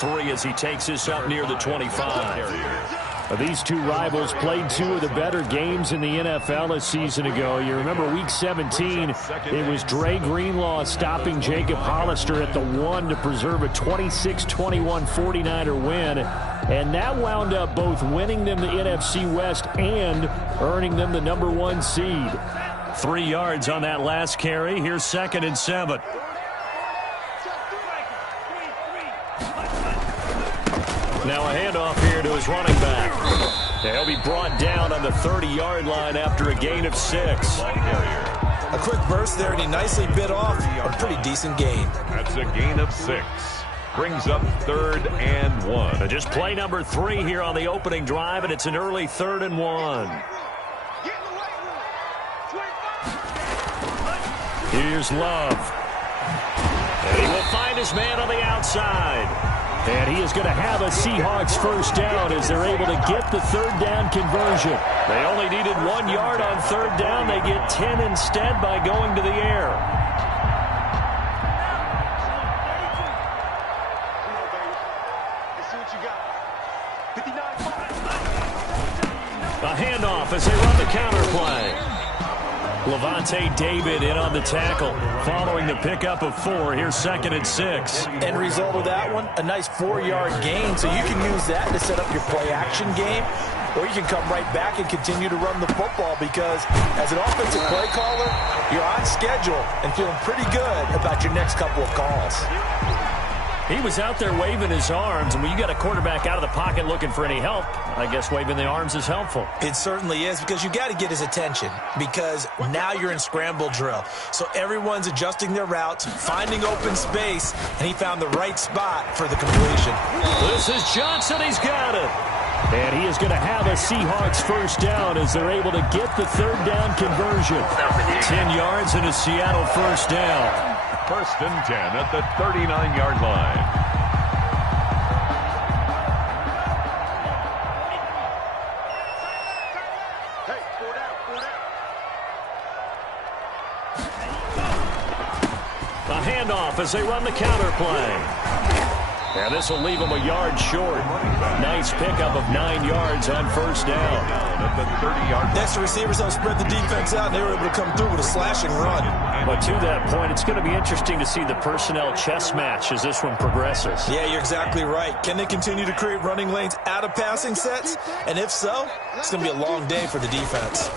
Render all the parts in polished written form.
3 as he takes this up near the 25. These two rivals played two of the better games in the NFL a season ago. You remember Week 17, it was Dre Greenlaw stopping Jacob Hollister at the 1 to preserve a 26-21 49er win. And that wound up both winning them the NFC West and earning them the #1 seed. 3 yards on that last carry. Here's 2nd and 7. Now a handoff here to his running back. He'll be brought down on the 30-yard line after a gain of 6. A quick burst there, and he nicely bit off a pretty decent gain. That's a gain of 6. Brings up 3rd and 1. Just play number 3 here on the opening drive, and it's an early 3rd and 1. Here's Love. And he will find his man on the outside. And he is going to have a Seahawks first down as they're able to get the 3rd down conversion. They only needed 1 yard on 3rd down. They get 10 instead by going to the air. A handoff as they run the counter play. Levante David in on the tackle. Following the pickup of 4, here's 2nd and 6. End result of that one, a nice 4-yard gain. So you can use that to set up your play-action game, or you can come right back and continue to run the football because as an offensive play caller, you're on schedule and feeling pretty good about your next couple of calls. He was out there waving his arms, and when you got a quarterback out of the pocket looking for any help, I guess waving the arms is helpful. It certainly is because you got to get his attention because now you're in scramble drill. So everyone's adjusting their routes, finding open space, and he found the right spot for the completion. This is Johnson. He's got it. And he is going to have a Seahawks first down as they're able to get the 3rd down conversion. 10 yards and a Seattle first down. 1st and 10 at the 39-yard line. A handoff as they run the counter play. And this will leave him a yard short. Nice pickup of 9 yards on first down. At the 30-yard line. Next, the receivers don't spread the defense out, and they were able to come through with a slashing run. But to that point, it's going to be interesting to see the personnel chess match as this one progresses. Yeah, you're exactly right. Can they continue to create running lanes out of passing sets? And if so, it's going to be a long day for the defense.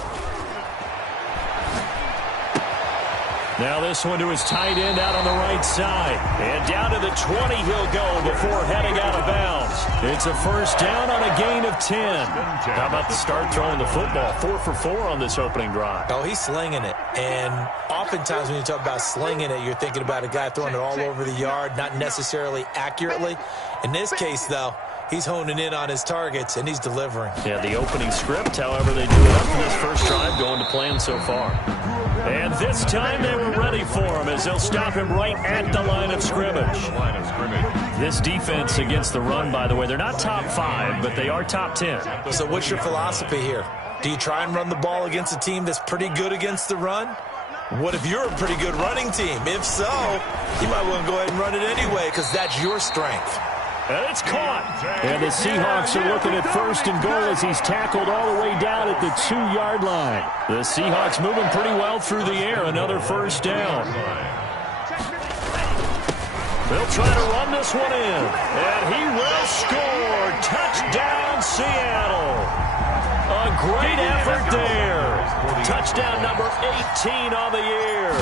Now this one to his tight end out on the right side. And down to the 20 he'll go before heading out of bounds. It's a first down on a gain of 10. How about the start throwing the football? 4 for 4 on this opening drive. Oh, he's slinging it. And oftentimes when you talk about slinging it, you're thinking about a guy throwing it all over the yard, not necessarily accurately. In this case, though, he's honing in on his targets, and he's delivering. Yeah, the opening script, however they do it up for this first drive, going to plan so far. And this time they were ready for him as they'll stop him right at the line of scrimmage. This defense against the run, by the way, they're not top 5, but they are top 10. So what's your philosophy here? Do you try and run the ball against a team that's pretty good against the run? What if you're a pretty good running team? If so, you might want to go ahead and run it anyway because that's your strength. And it's caught. And the Seahawks are looking at 1st and goal as he's tackled all the way down at the 2-yard line. The Seahawks moving pretty well through the air. Another first down. They'll try to run this one in. And he will score. Touchdown, Seattle. A great effort there. Touchdown number 18 on the year.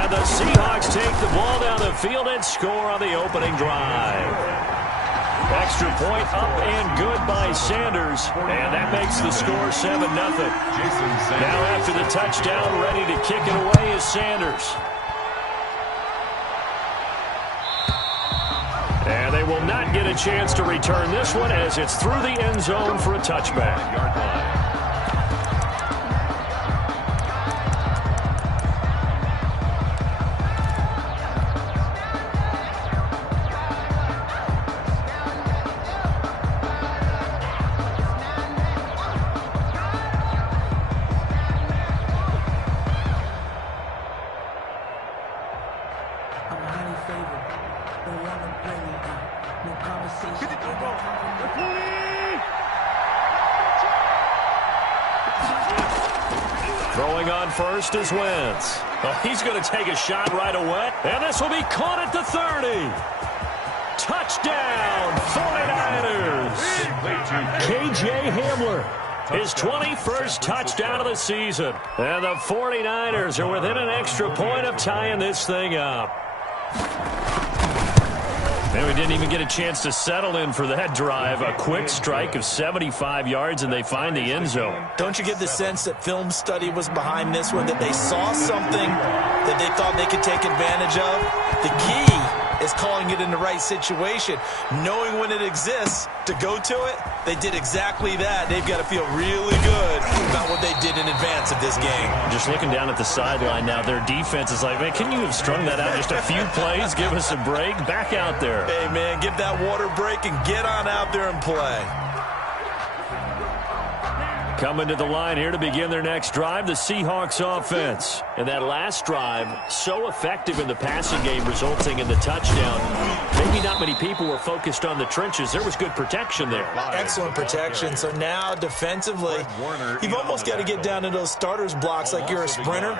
And the Seahawks take the ball down the field and score on the opening drive. Extra point up and good by Sanders. And that makes the score 7-0. Now after the touchdown, ready to kick it away is Sanders. And they will not get a chance to return this one as it's through the end zone for a touchback. Throwing on first is Wentz. Oh, he's going to take a shot right away. And this will be caught at the 30. Touchdown, 49ers. K.J. Hamler, his 21st touchdown of the season. And the 49ers are within an extra point of tying this thing up. And we didn't even get a chance to settle in for that drive. A quick strike of 75 yards, and they find the end zone. Don't you get the sense that film study was behind this one, that they saw something that they thought they could take advantage of? The key is calling it in the right situation, knowing when it exists to go to it. They did exactly that. They've got to feel really good about what they did in advance of this game. Just looking down at the sideline now, their defense is like, man, can you have strung that out just a few plays? Give us a break. Back out there. Hey, man, give that water break and get on out there and play. Coming to the line here to begin their next drive, the Seahawks offense. And that last drive, so effective in the passing game, resulting in the touchdown. Maybe not many people were focused on the trenches. There was good protection there. Excellent protection. So now, defensively, you've almost got to get down to those starters blocks like you're a sprinter.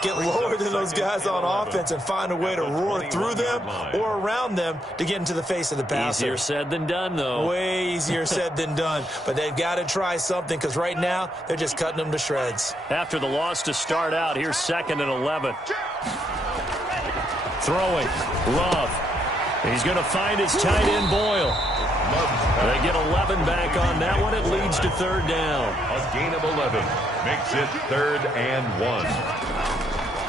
Get lower than those guys on offense and find a way to roar through them or around them to get into the face of the passer. Easier said than done, though. Way easier said than done. But they've got to try something because right now they're just cutting them to shreds. After the loss to start out, here's 2nd and 11. Throwing. Love. He's going to find his tight end, Boyle. They get 11 back on that one. It leads to 3rd down. A gain of 11 makes it 3rd and 1.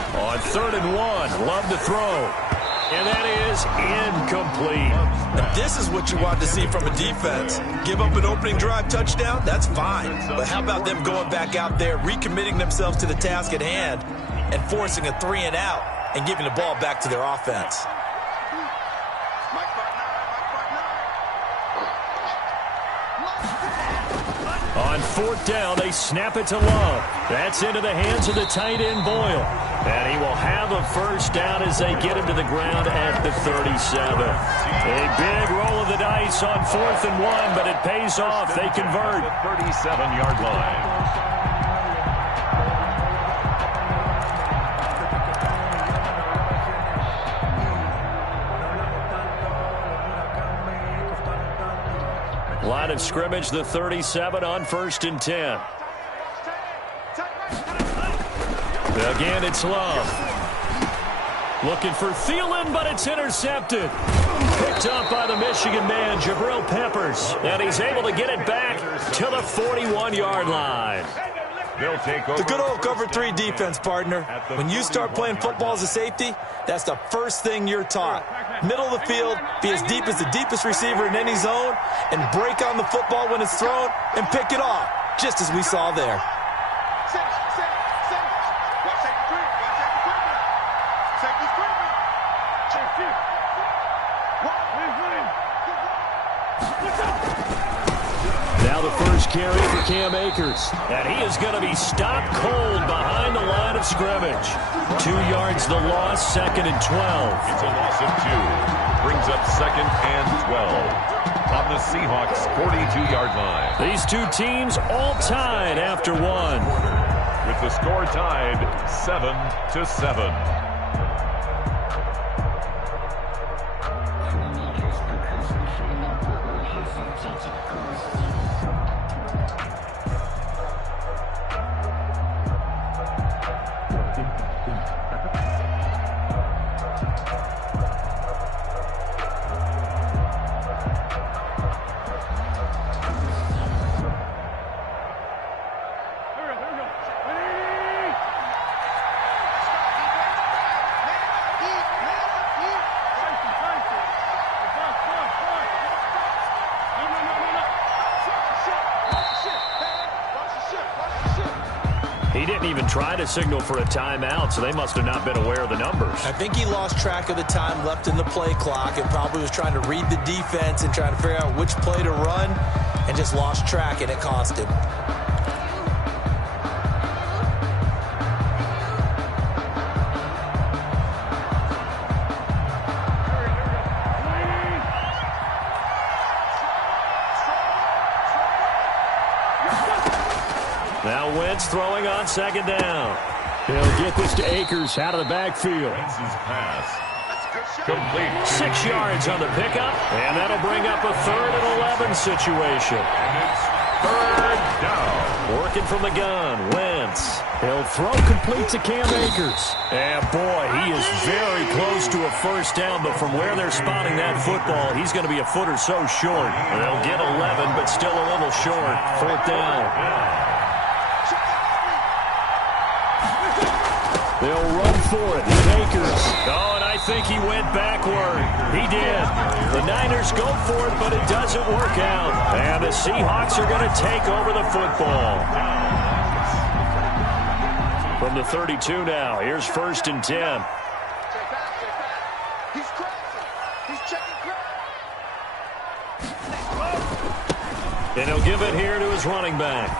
On 3rd and 1, Love to throw. And that is incomplete. And this is what you want to see from a defense. Give up an opening drive touchdown, that's fine. But how about them going back out there, recommitting themselves to the task at hand, and forcing a 3 and out, and giving the ball back to their offense. On 4th down, they snap it to Love. That's into the hands of the tight end, Boyle. And he will have a 1st down as they get him to the ground at the 37. A big roll of the dice on 4th and 1, but it pays off. They convert. The 37-yard line. Line of scrimmage, the 37 on 1st and 10. Again, it's Love. Looking for Thielen, but it's intercepted. Picked up by the Michigan man, Jabril Peppers. And he's able to get it back to the 41-yard line. They'll take over. The good old cover 3 defense, partner. When you start playing football as a safety, that's the first thing you're taught. Middle of the field, be as deep as the deepest receiver in any zone, and break on the football when it's thrown and pick it off, just as we saw there. Now the first carry for Cam Akers. And he is going to be stopped cold behind the line of scrimmage. 2 yards the loss, 2nd and 12. It's a loss of 2. Brings up 2nd and 12. On the Seahawks' 42-yard line. These two teams all tied after 1. With the score tied 7-7. He didn't even try to signal for a timeout, so they must have not been aware of the numbers. I think he lost track of the time left in the play clock and probably was trying to read the defense and trying to figure out which play to run and just lost track, and it cost him. Now Wentz throwing on second down. He'll get this to Akers out of the backfield. Wentz's pass. Complete. 6 yards on the pickup, and that'll bring up a 3rd and 11 situation. And it's 3rd down. Working from the gun, Wentz. He'll throw complete to Cam Akers. And boy, he is very close to a first down, but from where they're spotting that football, he's going to be a foot or so short. They'll get 11, but still a little short. 4th down. They'll run for it with Akers. Oh, and I think he went backward. He did. The Niners go for it, but it doesn't work out. And the Seahawks are going to take over the football. From the 32 now, here's 1st and 10. And he'll give it here to his running back.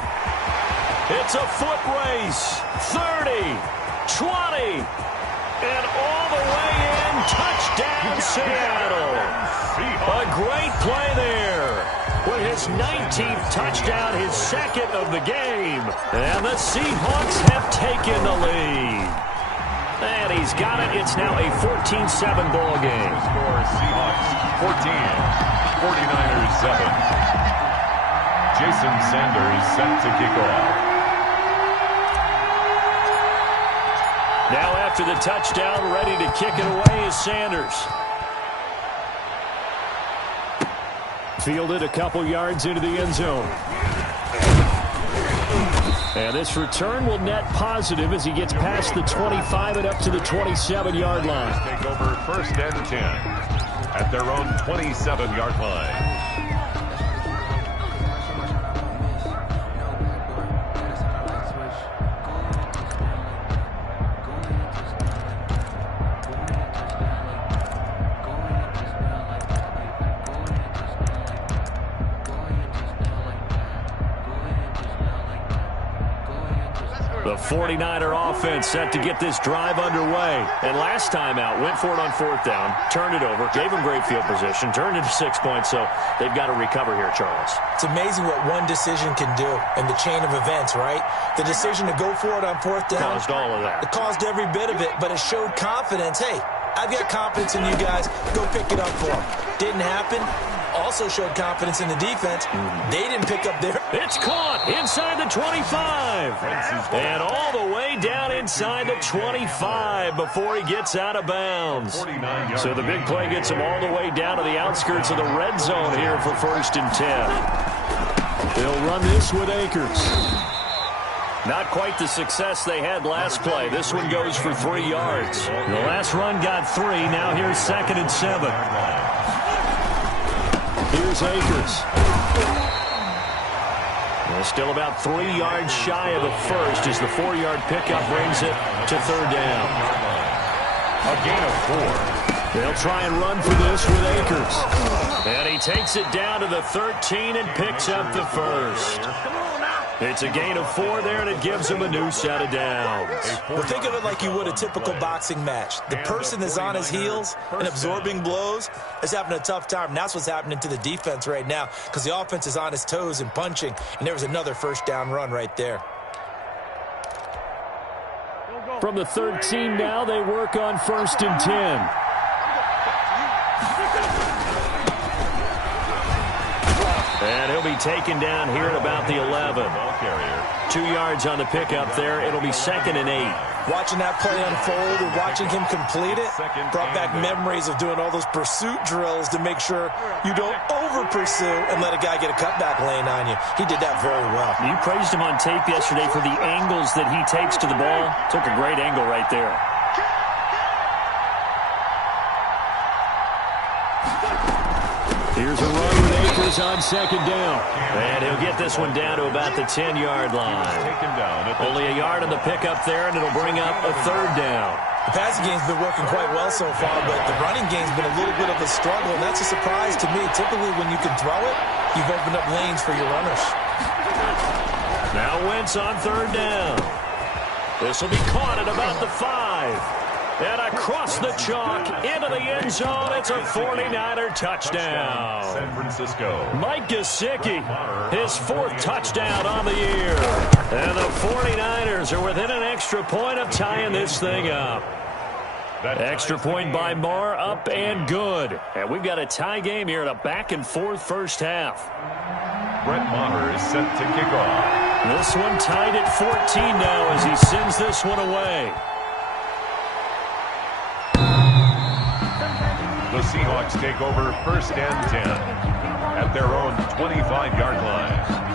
It's a foot race. 30. 20, and all the way in, touchdown Seattle. A great play there. With his 19th touchdown, his 2nd of the game. And the Seahawks have taken the lead. And he's got it. It's now a 14-7 ball game. Score Seahawks 14, 49ers 7. Jason Sanders set to kick off. Now after the touchdown, ready to kick it away is Sanders. Fielded a couple yards into the end zone. And this return will net positive as he gets past the 25 and up to the 27-yard line. Take over 1st and 10 at their own 27-yard line. The 49er offense set to get this drive underway. And last time out, went for it on 4th down, turned it over, gave him great field position, turned it to 6 points, so they've got to recover here, Charles. It's amazing what one decision can do in the chain of events, right? The decision to go for it on 4th down. Caused all of that. It caused every bit of it, but it showed confidence. Hey, I've got confidence in you guys. Go pick it up for them. Didn't happen. Also showed confidence in the defense. They didn't pick up their... It's caught inside the 25. And all the way down inside the 25 before he gets out of bounds. So the big play gets him all the way down to the outskirts of the red zone here for 1st and 10. They'll run this with Akers. Not quite the success they had last play. This one goes for 3 yards. The last run got 3. Now here's 2nd and 7. Here's Akers. Well, still about 3 yards shy of the first as the 4-yard pickup brings it to 3rd down. A gain of 4. They'll try and run for this with Akers. And he takes it down to the 13 and picks up the first. It's a gain of 4 there, and it gives him a new set of downs. Well, think of it like you would a typical boxing match. The person that's on his heels and absorbing blows is having a tough time. And that's what's happening to the defense right now because the offense is on his toes and punching, and there was another 1st down run right there. From the 13 now, they work on 1st and 10. And he'll be taken down here at about the 11. 2 yards on the pickup there. It'll be 2nd and 8. Watching that play unfold and watching him complete it brought back memories of doing all those pursuit drills to make sure you don't over-pursue and let a guy get a cutback lane on you. He did that very well. You praised him on tape yesterday for the angles that he takes to the ball. Took a great angle right there. Here's a run with Akers on 2nd down. And he'll get this one down to about the 10-yard line. Only a yard on the pickup there, and it'll bring up a 3rd down. The passing game's been working quite well so far, but the running game's been a little bit of a struggle, and that's a surprise to me. Typically, when you can throw it, you've opened up lanes for your runners. Now Wentz on 3rd down. This will be caught at about the 5. And across the chalk, into the end zone, it's a 49er touchdown. San Francisco. Mike Gesicki, his 4th touchdown on the year. And the 49ers are within an extra point of tying this thing up. Extra point by Marr, up and good. And we've got a tie game here in a back-and-forth first half. Brett Maher is set to kick off. This one tied at 14 now as he sends this one away. The Seahawks take over 1st and 10 at their own 25-yard line.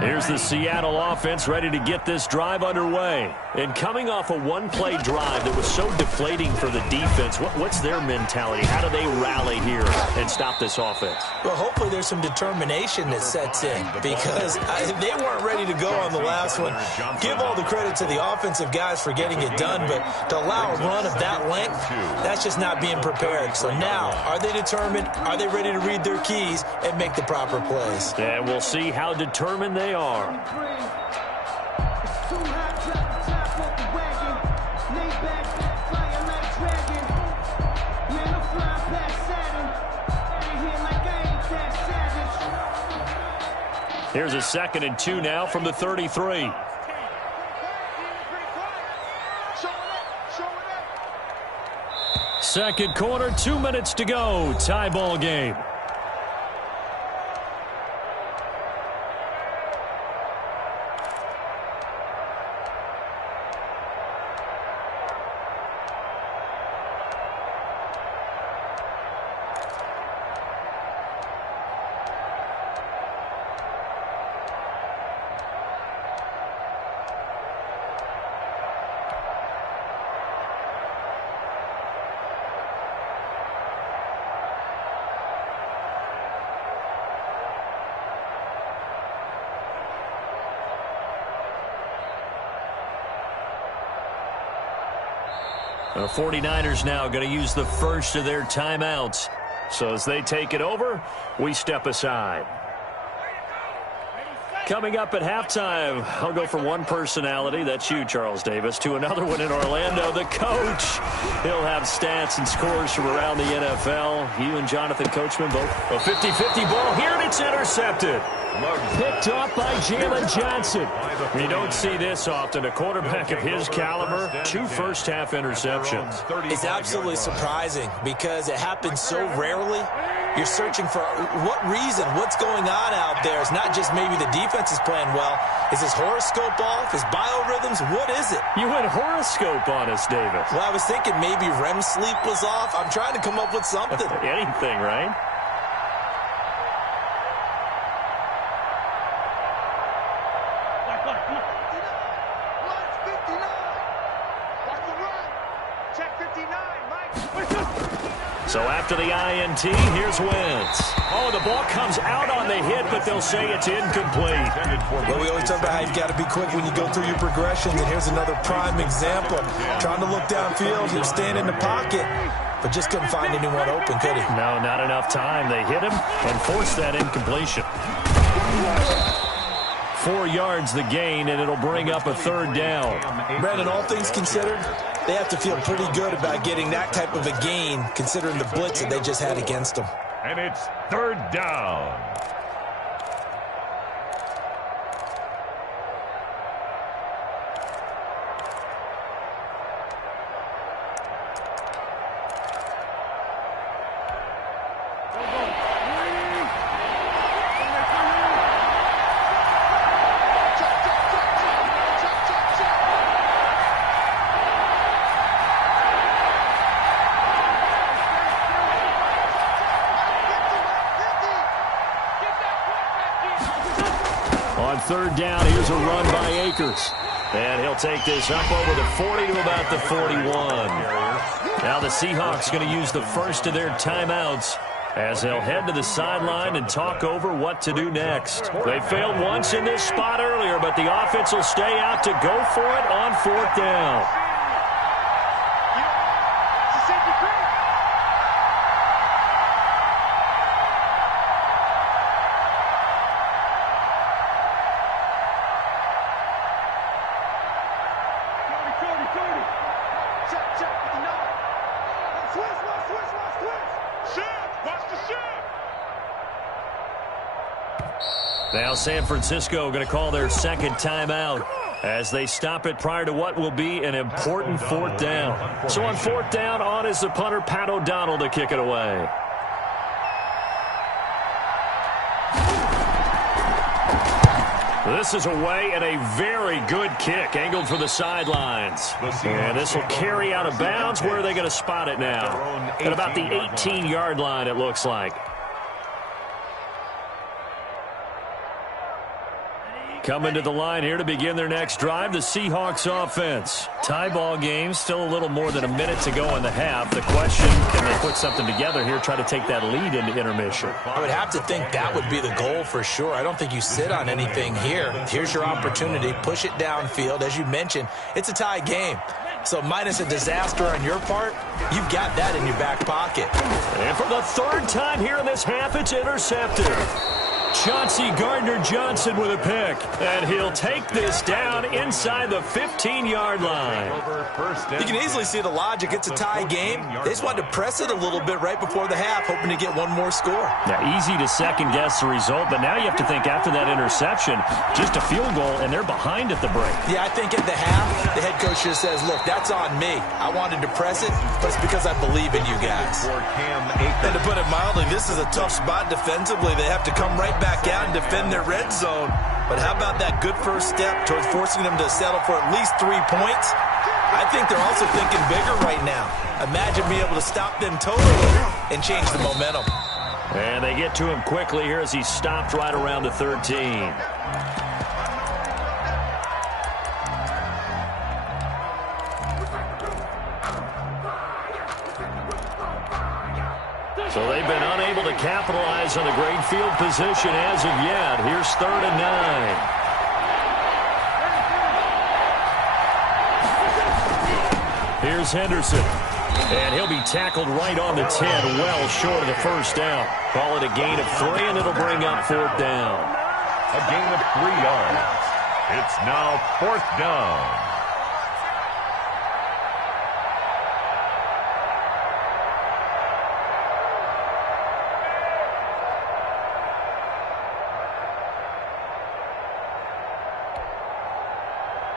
Here's the Seattle offense ready to get this drive underway. And coming off a one-play drive that was so deflating for the defense, what's their mentality? How do they rally here and stop this offense? Well, hopefully there's some determination that sets in because they weren't ready to go on the last one. Give all the credit to the offensive guys for getting it done, but to allow a run of that length, that's just not being prepared. So now, are they determined? Are they ready to read their keys and make the proper plays? And we'll see how determined they are. Here's a 2nd and 2 now from the 33. Second quarter, 2 minutes to go. Tie ball game. The 49ers now going to use the first of their timeouts. So as they take it over, we step aside. Coming up at halftime, I'll go from one personality, that's you, Charles Davis, to another one in Orlando, the coach. He'll have stats and scores from around the NFL. You and Jonathan Coachman both. A 50-50 ball here, and it's intercepted. Picked up by Jalen Johnson. We don't see this often. A quarterback of his caliber, 2 first-half interceptions. It's absolutely surprising because it happens so rarely. You're searching for what reason, what's going on out there. It's not just maybe the defense is playing well. Is his horoscope off? His biorhythms? What is it? You went horoscope on us, Davis. Well, I was thinking maybe REM sleep was off. I'm trying to come up with something. Anything, right? So after the INT, here's Wentz. Oh, the ball comes out on the hit, but they'll say it's incomplete. Well, we always talk about how you've got to be quick when you go through your progressions, and here's another prime example. Trying to look downfield, he was staying in the pocket, but just couldn't find anyone open, could he? No, not enough time. They hit him and forced that incompletion. 4 yards the gain, and it'll bring up a 3rd down. Brandon, all things considered, they have to feel pretty good about getting that type of a gain, considering the blitz that they just had against them. And it's 3rd down. On 3rd down, here's a run by Akers. And he'll take this up over the 40 to about the 41. Now the Seahawks going to use the first of their timeouts as they'll head to the sideline and talk over what to do next. They failed once in this spot earlier, but the offense will stay out to go for it on 4th down. Now San Francisco going to call their second timeout as they stop it prior to what will be an important fourth down. So on fourth down, on is the punter, Pat O'Donnell, to kick it away. This is away and a very good kick, angled for the sidelines. And this will carry out of bounds. Where are they going to spot it now? At about the 18-yard line, it looks like. Coming to the line here to begin their next drive, the Seahawks offense. Tie ball game, still a little more than a minute to go in the half. The question, can they put something together here, try to take that lead into intermission? I would have to think that would be the goal for sure. I don't think you sit on anything here. Here's your opportunity. Push it downfield. As you mentioned, it's a tie game. So minus a disaster on your part, you've got that in your back pocket. And for the third time here in this half, it's intercepted. Chauncey Gardner-Johnson with a pick. And he'll take this down inside the 15-yard line. You can easily see the logic. It's a tie game. They just wanted to press it a little bit right before the half, hoping to get one more score. Now, easy to second-guess the result, but now you have to think after that interception, just a field goal, and they're behind at the break. Yeah, I think at the half, the head coach just says, look, that's on me. I wanted to press it, but it's because I believe in you guys. And to put it mildly, this is a tough spot defensively. They have to come right back out and defend their red zone. But how about that good first step towards forcing them to settle for at least 3 points? I think they're also thinking bigger right now. Imagine being able to stop them totally and change the momentum. And they get to him quickly here as he stopped right around the 13. So they've been unable to capitalize on the great field position as of yet. Here's 3rd and 9. Here's Henderson. And he'll be tackled right on the 10, well short of the first down. Call it a gain of 3, and it'll bring up 4th down. A gain of 3 yards. It's now 4th down.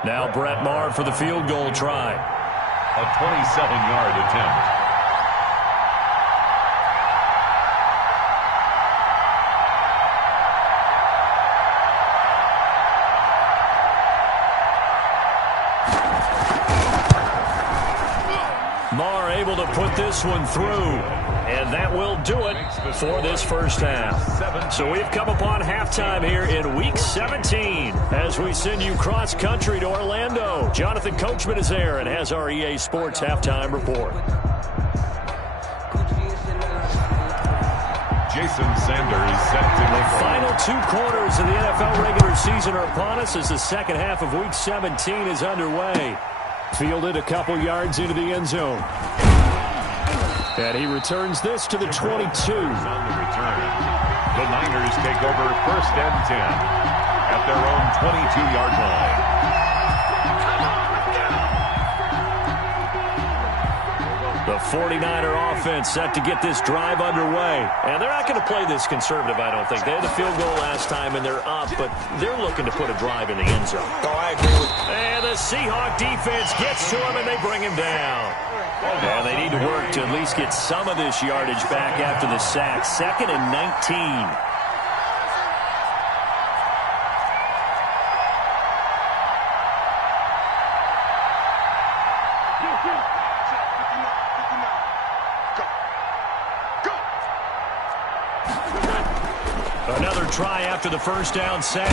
Now Brett Maher for the field goal try. A 27-yard attempt. Maher able to put this one through. And that will do it for this first half. So we've come upon halftime here in Week 17 as we send you cross-country to Orlando. Jonathan Coachman is there and has our EA Sports halftime report. Jason Sanders set to the final 2 quarters of the NFL regular season are upon us as the second half of Week 17 is underway. Fielded a couple yards into the end zone. And he returns this to the 22. On the return. The Niners take over 1st and 10 at their own 22-yard line. The 49er offense set to get this drive underway. And they're not going to play this conservative, I don't think. They had the field goal last time, and they're up, but they're looking to put a drive in the end zone. Oh, I agree with you. And the Seahawk defense gets to him, and they bring him down. And they need to work to at least get some of this yardage back after the sack. 2nd and 19. Another try after the first down sack.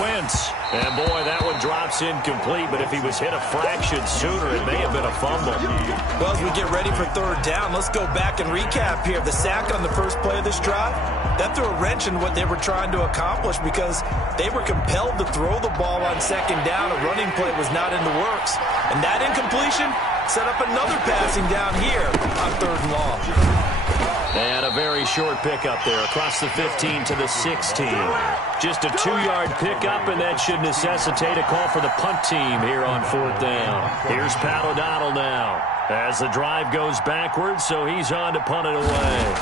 Wentz. And boy, that one drops incomplete, but if he was hit a fraction sooner, it may have been a fumble. Well, as we get ready for 3rd down, let's go back and recap here. The sack on the first play of this drive, that threw a wrench in what they were trying to accomplish because they were compelled to throw the ball on 2nd down. A running play was not in the works. And that incompletion set up another passing down here on 3rd and long. And a very short pickup there across the 15 to the 16. Just a 2-yard pickup, and that should necessitate a call for the punt team here on 4th down. Here's Pat O'Donnell now as the drive goes backwards, so he's on to punt it away.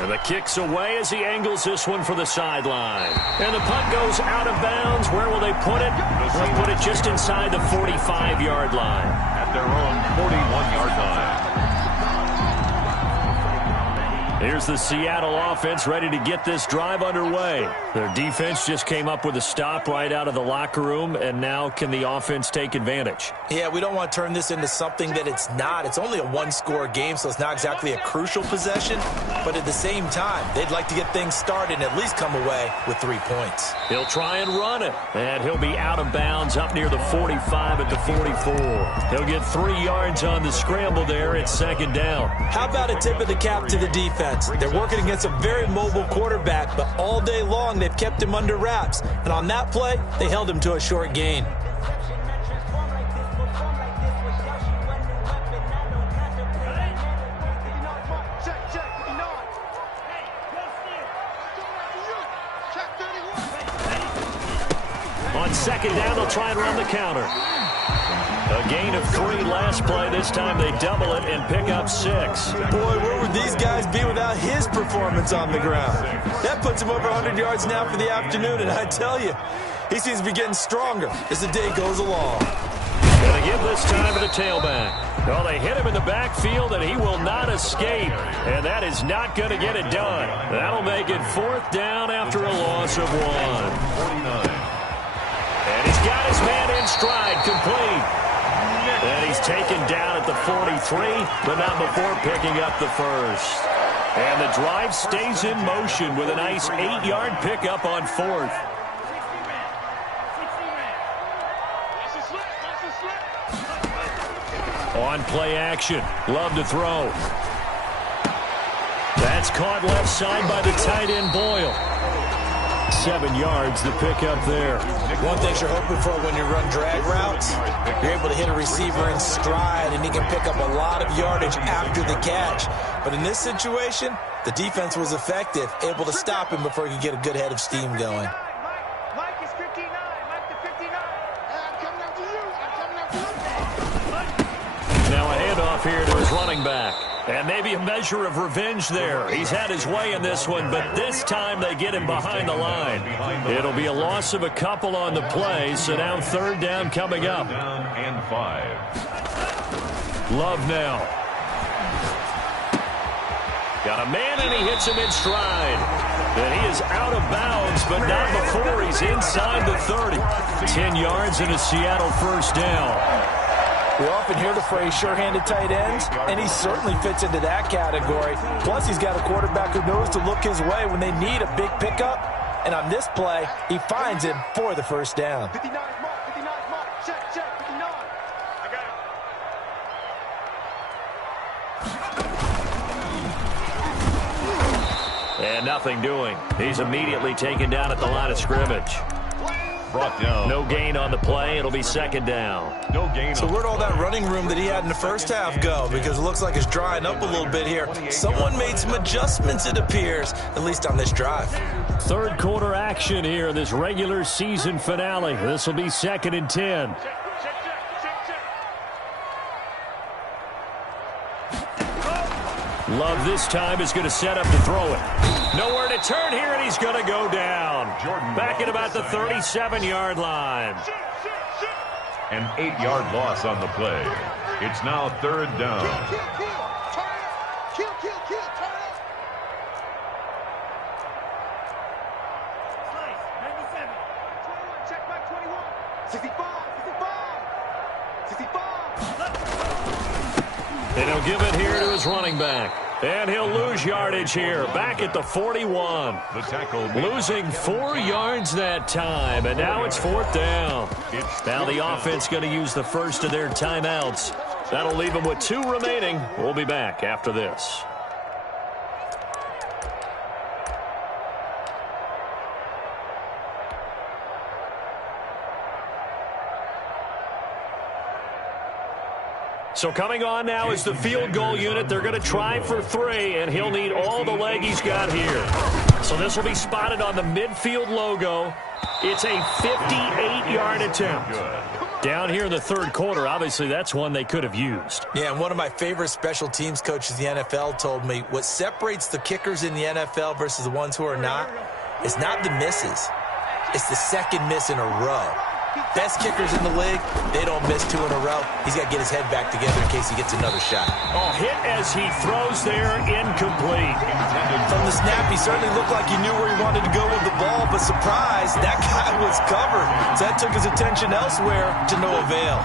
And the kick's away as he angles this one for the sideline. And the punt goes out of bounds. Where will they put it? They'll put it just inside the 45-yard line. At their own 41-yard line. Here's the Seattle offense ready to get this drive underway. Their defense just came up with a stop right out of the locker room, and now can the offense take advantage? Yeah, we don't want to turn this into something that it's not. It's only a one-score game, so it's not exactly a crucial possession. But at the same time, they'd like to get things started and at least come away with 3 points. He'll try and run it, and he'll be out of bounds up near the 45 at the 44. He'll get 3 yards on the scramble there at 2nd down. How about a tip of the cap to the defense? They're working against a very mobile quarterback, but all day long they've kept him under wraps. And on that play, they held him to a short gain. On 2nd down, they'll try and run the counter. A gain of 3 last play. This time they double it and pick up 6. Boy, where would these guys be without his performance on the ground? That puts him over 100 yards now for the afternoon, and I tell you, he seems to be getting stronger as the day goes along. Going to give this time to the tailback. Well, they hit him in the backfield, and he will not escape. And that is not going to get it done. That'll make it 4th down after a loss of 1. 49. And he's got his man in stride, complete. And he's taken down at the 43, but not before picking up the first. And the drive stays in motion with a nice 8-yard pickup on 4th. On play action, Love to throw. That's caught left side by the tight end Boyle. 7 yards the pickup there. One thing you're hoping for when you run drag routes, you're able to hit a receiver in stride and he can pick up a lot of yardage after the catch. But in this situation, the defense was effective, able to stop him before he could get a good head of steam going. Mike is 59. Mike the 59. I'm coming up to you. I'm coming up to you. Now a handoff here to his running back. And maybe a measure of revenge there. He's had his way in this one, but this time they get him behind the line. It'll be a loss of a couple on the play, so now 3rd down coming up. Down and 5. Love now. Got a man, and he hits him in stride. And he is out of bounds, but not before he's inside the 30. 10 yards and a Seattle 1st down. We often hear the phrase sure-handed tight ends, and he certainly fits into that category. Plus, he's got a quarterback who knows to look his way when they need a big pickup. And on this play, he finds him for the 1st down. 59 mark. 59 mark. Check, 59. I got it. And nothing doing. He's immediately taken down at the line of scrimmage. Brought down. No gain on the play. It'll be 2nd down. No gain. So where'd all that running room that he had in the first half go? Because it looks like it's drying up a little bit here. Someone made some adjustments, it appears, at least on this drive. 3rd quarter action here in this regular season finale. This will be 2nd and 10. Love this time is going to set up to throw it. Nowhere to turn here, and he's going to go down. Back at about the 37-yard line. An 8-yard loss on the play. It's now 3rd down. Kill, turn it. Nice, 97. 21, check back 21. 65. And he'll give it here to his running back. And he'll lose yardage here. Back at the 41. The tackle. Losing 4 yards that time. And now it's 4th down. Now the offense going to use the first of their timeouts. That'll leave them with 2 remaining. We'll be back after this. So coming on now is the field goal unit. They're going to try for 3, and he'll need all the leg he's got here. So this will be spotted on the midfield logo. It's a 58-yard attempt. Down here in the third quarter, obviously that's one they could have used. Yeah, and one of my favorite special teams coaches in the NFL told me what separates the kickers in the NFL versus the ones who are not is not the misses. It's the second miss in a row. Best kickers in the league, they don't miss 2 in a row. He's got to get his head back together in case he gets another shot. Oh, hit as he throws there, incomplete. From the snap, he certainly looked like he knew where he wanted to go with the ball, but surprise, that guy was covered. So that took his attention elsewhere to no avail.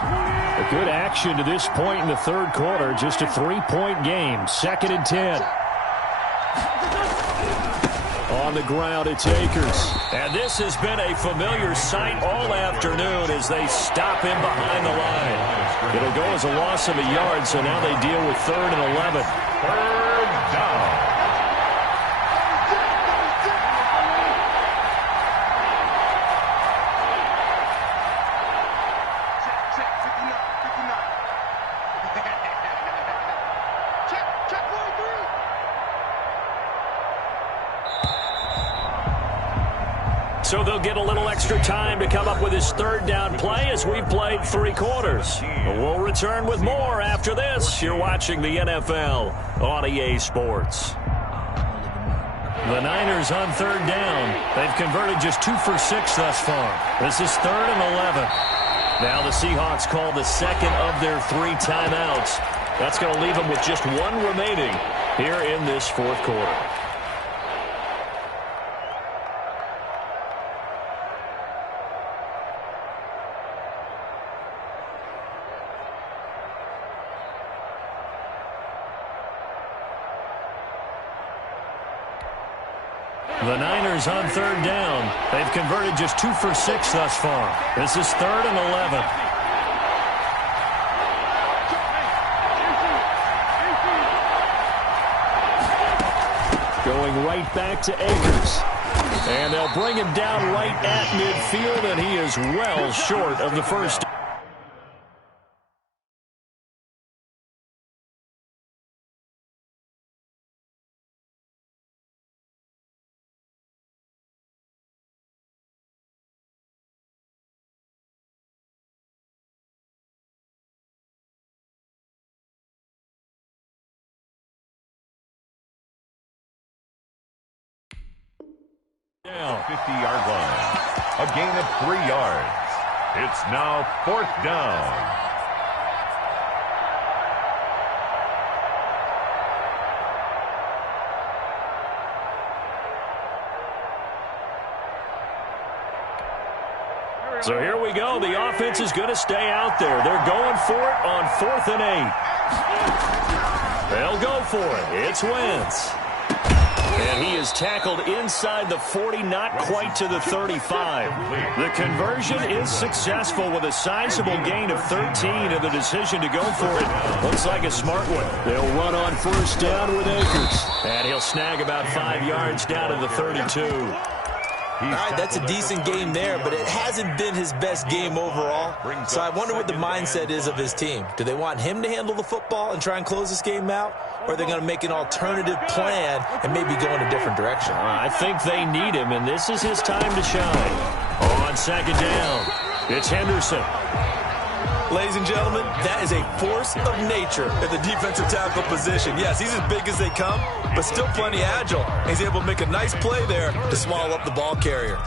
A good action to this point in the third quarter. Just a 3-point game. 2nd and 10. On the ground, it's Akers. And this has been a familiar sight all afternoon as they stop him behind the line. It'll go as a loss of a yard, so now they deal with 3rd and 11. 3rd down. So they'll get a little extra time to come up with his 3rd down play as we've played 3 quarters. We'll return with more after this. You're watching the NFL on EA Sports. The Niners on 3rd down. They've converted just 2 for 6 thus far. This is 3rd and 11. Now the Seahawks call the 2nd of their 3 timeouts. That's going to leave them with just 1 remaining here in this 4th quarter. The Niners on 3rd down. They've converted just 2 for 6 thus far. This is 3rd and 11. Going right back to Akers. And they'll bring him down right at midfield, and he is well short of the first. Down 50-yard line. A gain of 3 yards. It's now 4th down. So here we go. The offense is going to stay out there. They're going for it on 4th and 8. They'll go for it. It's Wentz. And he is tackled inside the 40, not quite to the 35. The conversion is successful with a sizable gain of 13, and the decision to go for it looks like a smart one. They'll run on 1st down with Akers. And he'll snag about 5 yards down to the 32. All right, that's a decent game there, but it hasn't been his best game overall. So I wonder what the mindset is of his team. Do they want him to handle the football and try and close this game out? Or are they going to make an alternative plan and maybe go in a different direction? I think they need him, and this is his time to shine. On 2nd down, it's Henderson. Ladies and gentlemen, that is a force of nature at the defensive tackle position. Yes, he's as big as they come, but still plenty agile. He's able to make a nice play there to swallow up the ball carrier.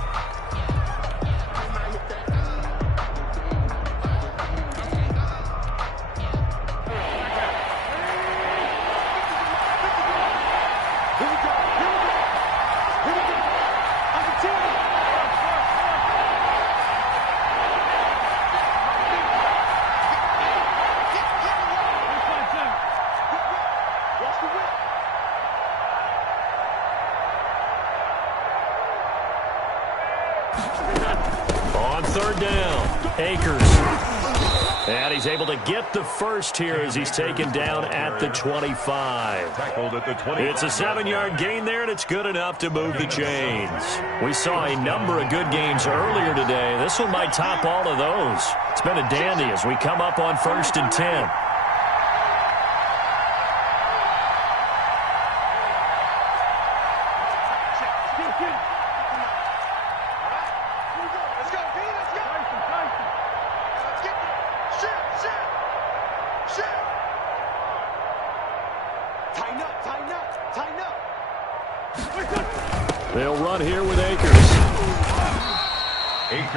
On 3rd down, Akers. And he's able to get the first here as he's taken down at the 25. Tackled at the 25. It's a 7-yard gain there, and it's good enough to move the chains. We saw a number of good games earlier today. This one might top all of those. It's been a dandy as we come up on 1st and 10. Tighten up, tighten up, tighten up. They'll run here with Akers.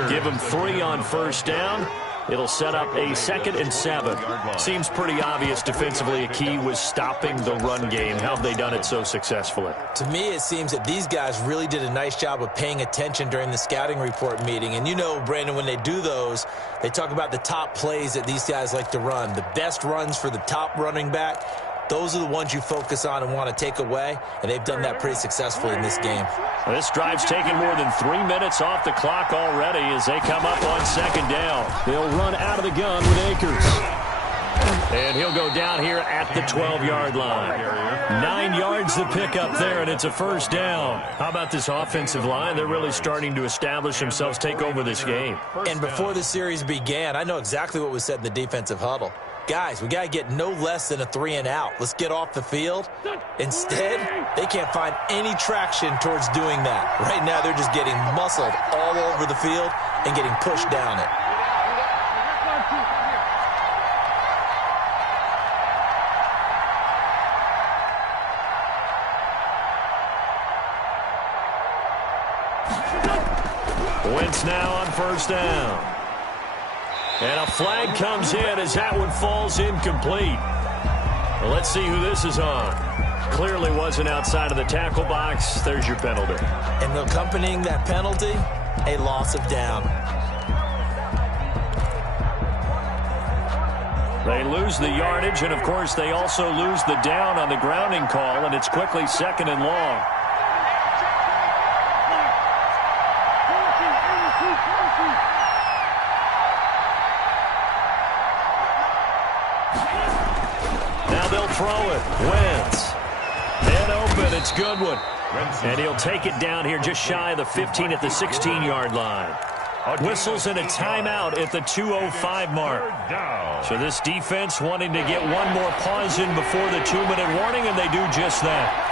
Give him 3 on first down. It'll set up a 2nd and 7. Seems pretty obvious defensively a key was stopping the run game. How have they done it so successfully? To me, it seems that these guys really did a nice job of paying attention during the scouting report meeting. And you know, Brandon, when they do those, they talk about the top plays that these guys like to run. The best runs for the top running back. Those are the ones you focus on and want to take away, and they've done that pretty successfully in this game. Well, this drive's taken more than 3 minutes off the clock already as they come up on 2nd down. They'll run out of the gun with Akers. And he'll go down here at the 12-yard line. 9 yards to pick up there, and it's a first down. How about this offensive line? They're really starting to establish themselves, take over this game. And before the series began, I know exactly what was said in the defensive huddle. Guys, we got to get no less than a 3-and-out. Let's get off the field. Instead, they can't find any traction towards doing that. Right now, they're just getting muscled all over the field and getting pushed down it. Wentz now on first down. And a flag comes in as that one falls incomplete. Well, let's see who this is on. Clearly wasn't outside of the tackle box. There's your penalty. And accompanying that penalty, a loss of down. They lose the yardage, and, of course, they also lose the down on the grounding call, and it's quickly 2nd and long. Throw it. Wentz. Head open. It's Goodwin. And he'll take it down here just shy of the 15 at the 16-yard line. Whistles and a timeout at the 2:05 mark. So this defense wanting to get one more pause in before the 2-minute warning, and they do just that.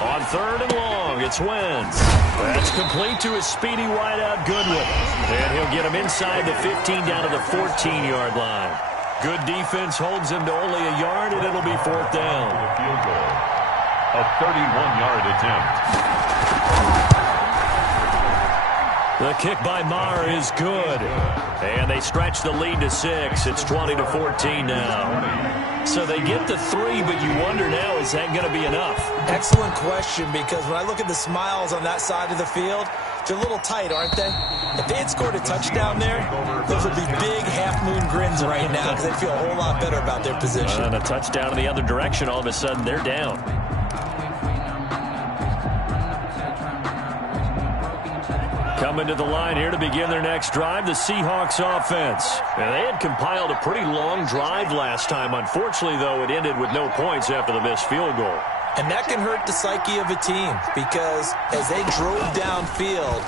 On 3rd and long, it's Wentz. That's complete to his speedy wideout, Goodwin. And he'll get him inside the 15 down to the 14-yard line. Good defense holds him to only a yard, and it'll be 4th down. Field goal. A 31-yard attempt. The kick by Maher is good. And they stretch the lead to 6. It's 20-14 now. So they get the 3, but you wonder now, is that going to be enough? Excellent question, because when I look at the smiles on that side of the field, they're a little tight, aren't they? If they had scored a touchdown there, those would be big half-moon grins right now because they feel a whole lot better about their position. And a touchdown in the other direction, all of a sudden they're down. Coming to the line here to begin their next drive, the Seahawks offense. And they had compiled a pretty long drive last time. Unfortunately, though, it ended with no points after the missed field goal. And that can hurt the psyche of a team because as they drove downfield,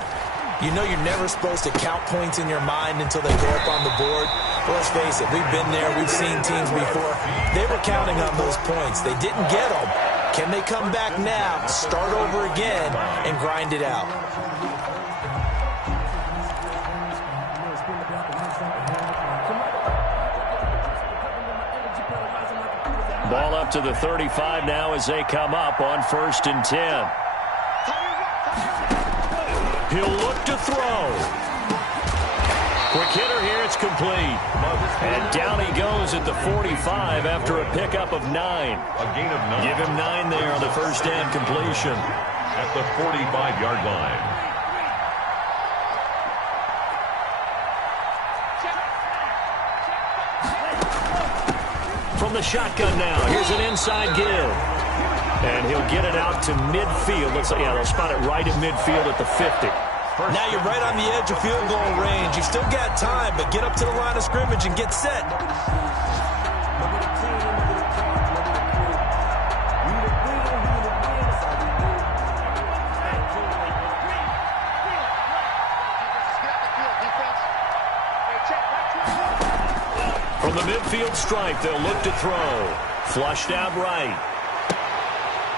you know you're never supposed to count points in your mind until they go up on the board. But let's face it, we've been there. We've seen teams before. They were counting on those points. They didn't get them. Can they come back now, start over again, and grind it out? Ball up to the 35 now as they come up on 1st and 10. He'll look to throw. Quick hitter here, it's complete. And down he goes at the 45 after a pickup of 9. A gain of 9. Give him 9 there on the first down completion. At the 45-yard line. From the shotgun now, here's an inside give. And he'll get it out to midfield. Looks like, yeah, they'll spot it right at midfield at the 50. Now you're right on the edge of field goal range. You've still got time, but get up to the line of scrimmage and get set. From the midfield stripe, they'll look to throw. Flushed out right.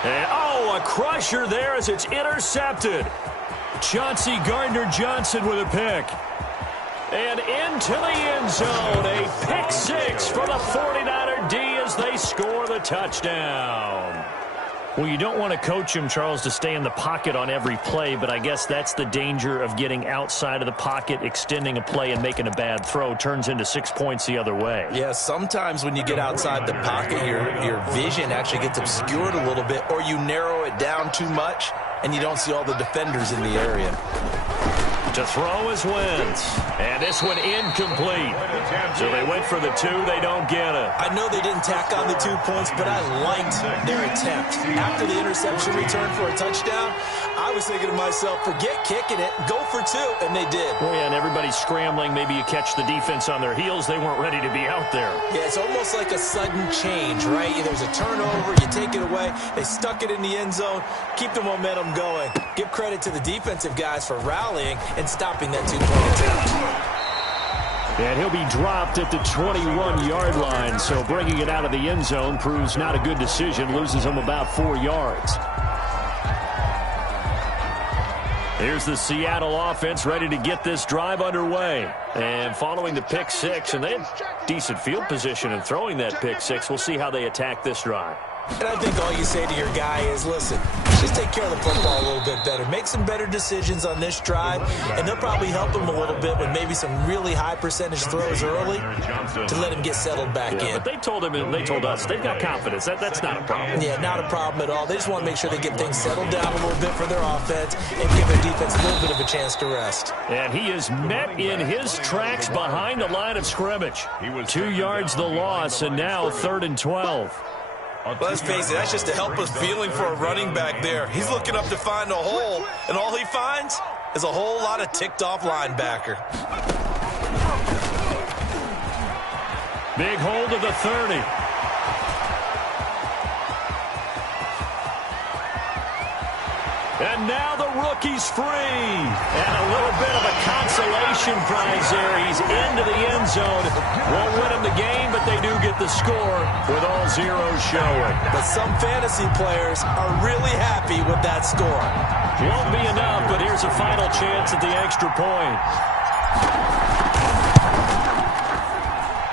And, oh, a crusher there as it's intercepted. Chauncey Gardner-Johnson with a pick. And into the end zone. A pick six for the 49er D as they score the touchdown. Well, you don't want to coach him, Charles, to stay in the pocket on every play, but I guess that's the danger of getting outside of the pocket, extending a play, and making a bad throw. Turns into 6 points the other way. Yeah, sometimes when you get outside the pocket, your vision actually gets obscured a little bit, or you narrow it down too much, and you don't see all the defenders in the area. To throw is Wentz. And this one incomplete. So they went for the 2. They don't get it. I know they didn't tack on the 2 points, but I liked their attempt. After the interception return for a touchdown, I was thinking to myself, forget kicking it, go for 2, and they did. Oh, yeah, and everybody's scrambling. Maybe you catch the defense on their heels. They weren't ready to be out there. Yeah, it's almost like a sudden change, right? There's a turnover, you take it away. They stuck it in the end zone. Keep the momentum going. Give credit to the defensive guys for rallying and stopping that 2-point attempt. And he'll be dropped at the 21-yard line, so bringing it out of the end zone proves not a good decision, loses him about 4 yards. Here's the Seattle offense ready to get this drive underway. And following the pick six, and they had decent field position in throwing that pick six. We'll see how they attack this drive. And I think all you say to your guy is, listen, just take care of the football a little bit better. Make some better decisions on this drive, and they'll probably help him a little bit with maybe some really high percentage throws early to let him get settled back in. But they told him and they told us they've got confidence. That's not a problem. Yeah, not a problem at all. They just want to make sure they get things settled down a little bit for their offense and give their defense a little bit of a chance to rest. And he is met in his tracks behind the line of scrimmage. 2 yards the loss, and now 3rd and 12. Let's face it, that's just a helpless feeling for a running back there. He's looking up to find a hole, and all he finds is a whole lot of ticked-off linebacker. Big hold of the 30. And now the rookie's free. And a little bit of a consolation prize there. He's into the end zone. Won't win him the game, but they do get the score with all zeros showing. But some fantasy players are really happy with that score. Won't be enough, but here's a final chance at the extra point.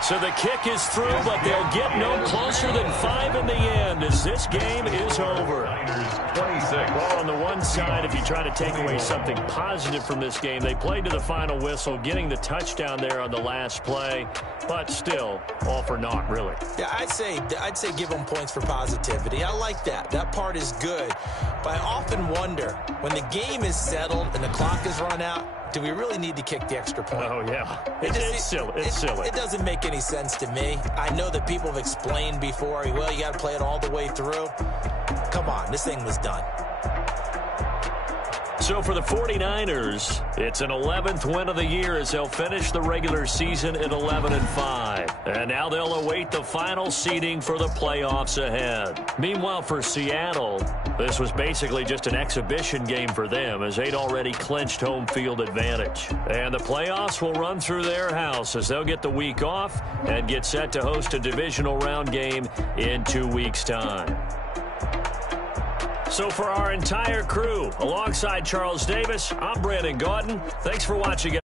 So the kick is through, but they'll get no closer than 5 in the end as this game is over. Well, on the one side, if you try to take away something positive from this game, they played to the final whistle, getting the touchdown there on the last play, but still, all for naught, really. Yeah, I'd say give them points for positivity. I like that. That part is good. But I often wonder, when the game is settled and the clock is run out, do we really need to kick the extra point? Oh, yeah. It's silly. It's silly. It doesn't make any sense to me. I know that people have explained before, well, you got to play it all the way through. Come on, this thing was done. So for the 49ers, it's an 11th win of the year as they'll finish the regular season at 11-5. And now they'll await the final seeding for the playoffs ahead. Meanwhile, for Seattle, this was basically just an exhibition game for them as they'd already clinched home field advantage. And the playoffs will run through their house as they'll get the week off and get set to host a divisional round game in 2 weeks' time. So for our entire crew, alongside Charles Davis, I'm Brandon Gaudin. Thanks for watching.